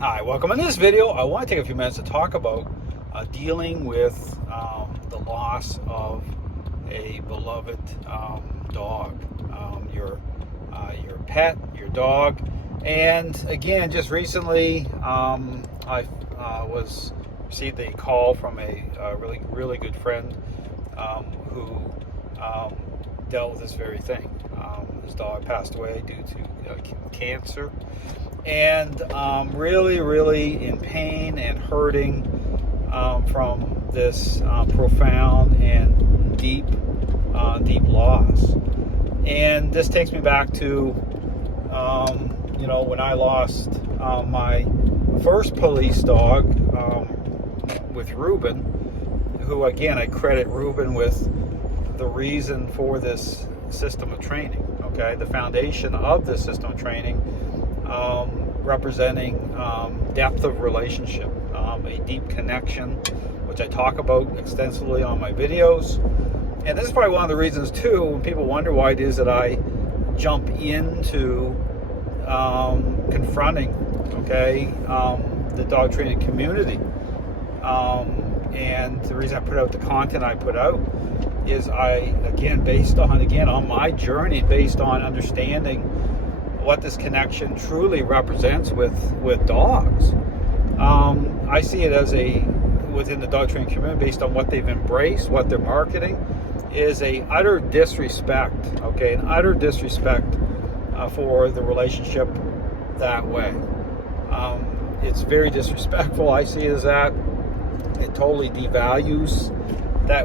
Hi, welcome. In this video, I want to take a few minutes to talk about dealing with the loss of a beloved dog, your pet, your dog. And again, just recently, I received a call from a really good friend who dealt with this very thing. His dog passed away due to cancer, and really in pain and hurting from this profound and deep loss. And this takes me back to when I lost my first police dog with Reuben, who again I credit Reuben with the reason for this system of training. Okay, the foundation of this system of training, representing depth of relationship, a deep connection, which I talk about extensively on my videos. And this is probably one of the reasons too, when people wonder why it is that I jump into confronting, the dog training community. And the reason I put out the content I put out is based on my journey, based on understanding what this connection truly represents with dogs. I see it as within the dog training community, based on what they've embraced, what they're marketing, is a utter disrespect, an utter disrespect for the relationship that way. It's very disrespectful. I see it as that. It totally devalues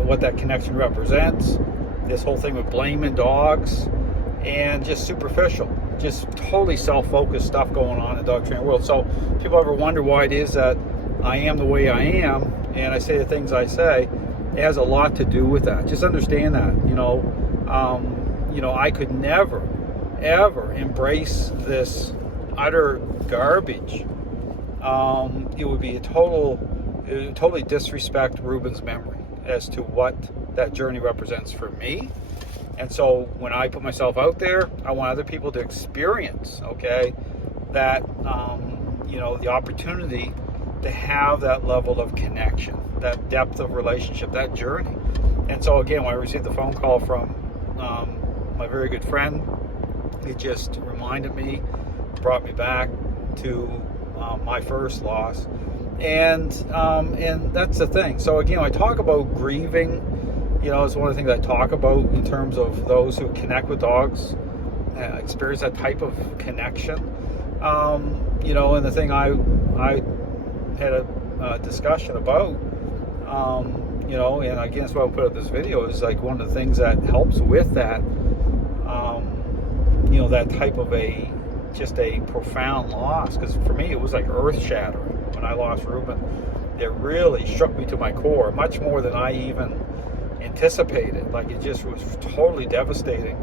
what that connection represents. This whole thing with blaming dogs and just superficial, just totally self-focused stuff going on in the dog training world. So people ever wonder why it is that I am the way I am and I say the things I say, it has a lot to do with that. Just understand that, I could never, ever embrace this utter garbage. It would be it would totally disrespect Reuben's memory as to what that journey represents for me. And so when I put myself out there, I want other people to experience, that, the opportunity to have that level of connection, that depth of relationship, that journey. And so again, when I received the phone call from my very good friend, it just reminded me, brought me back to my first loss. And that's the thing. So again, I talk about grieving, it's one of the things I talk about in terms of those who connect with dogs, experience that type of connection. And the thing I had a discussion about, and again, that's why I put out this video, is like one of the things that helps with that, that type of just a profound loss. Because for me, it was like earth-shattering when I lost Reuben. It really shook me to my core, much more than I even anticipated. Like, it just was totally devastating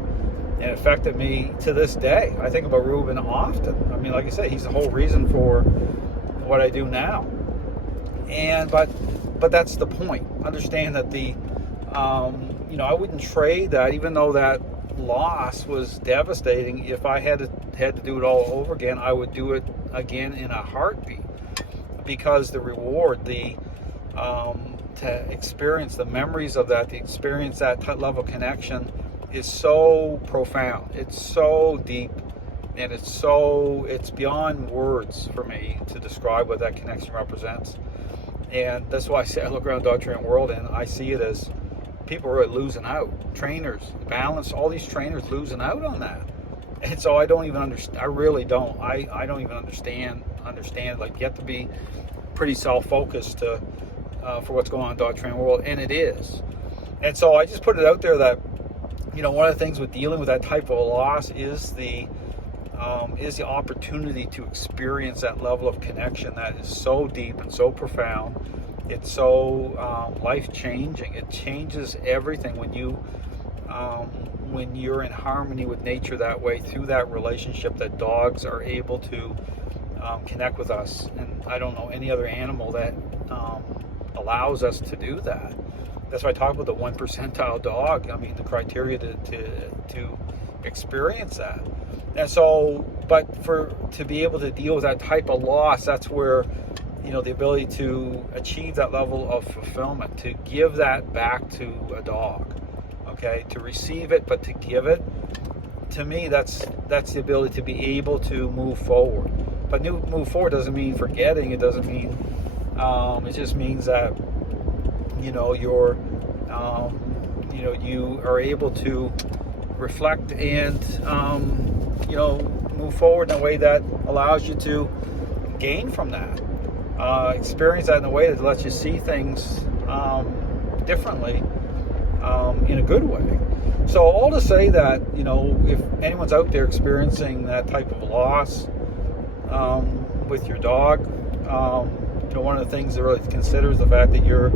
and affected me to this day. I think about Reuben often. I mean, like I said, he's the whole reason for what I do now. But that's the point. Understand that I wouldn't trade that, even though that loss was devastating. If I had to do it all over again, I would do it again in a heartbeat, because the reward, to experience the memories of that, to experience that level of connection is so profound. It's so deep, and it's beyond words for me to describe what that connection represents. And that's why I say I look around the dog training world and I see it as people are losing out. Trainers, balance, all these trainers losing out on that. And so I don't even understand. I really don't. I don't even understand. Like, you have to be pretty self-focused for what's going on in the dog training world, and it is. And so I just put it out there that, one of the things with dealing with that type of a loss is the opportunity to experience that level of connection that is so deep and so profound. It's so life-changing. It changes everything when you're in harmony with nature that way, through that relationship that dogs are able to connect with us. And I don't know any other animal that allows us to do that. That's why I talk about the 1 percentile dog. I mean, the criteria to experience that. And so But to be able to deal with that type of loss, that's where, the ability to achieve that level of fulfillment, to give that back to a dog, okay, to receive it, but to give it, to me, that's the ability to be able to move forward. But move forward doesn't mean forgetting. It doesn't mean, it just means that, you're, you are able to reflect and, move forward in a way that allows you to gain from that. Experience that in a way that lets you see things differently, in a good way. So all to say that, if anyone's out there experiencing that type of loss with your dog, one of the things to really consider is the fact that you're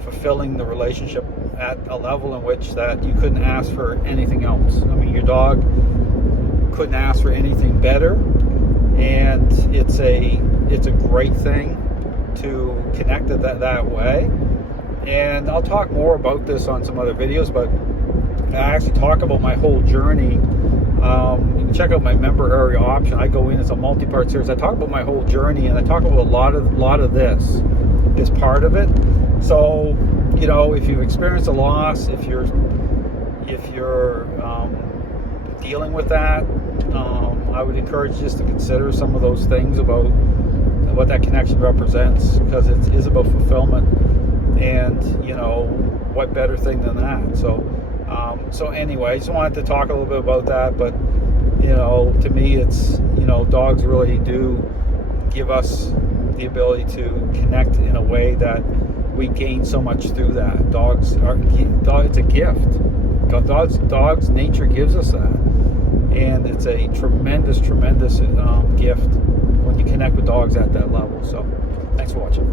fulfilling the relationship at a level in which that you couldn't ask for anything else. I mean, your dog couldn't ask for anything better, and it's a great thing to connect it that way. And I'll talk more about this on some other videos, but I actually talk about my whole journey. You can check out my member area option. I go in, it's a multi-part series. I talk about my whole journey, and I talk about a lot of this is part of it. So, if you've experienced a loss, if you're dealing with that, I would encourage just to consider some of those things about what that connection represents, because it is about fulfillment, and what better thing than that. So anyway, I just wanted to talk a little bit about that. But to me, it's dogs really do give us the ability to connect in a way that we gain so much through that. It's a gift. Dogs, nature gives us that, and it's a tremendous gift when you connect with dogs at that level. So thanks for watching.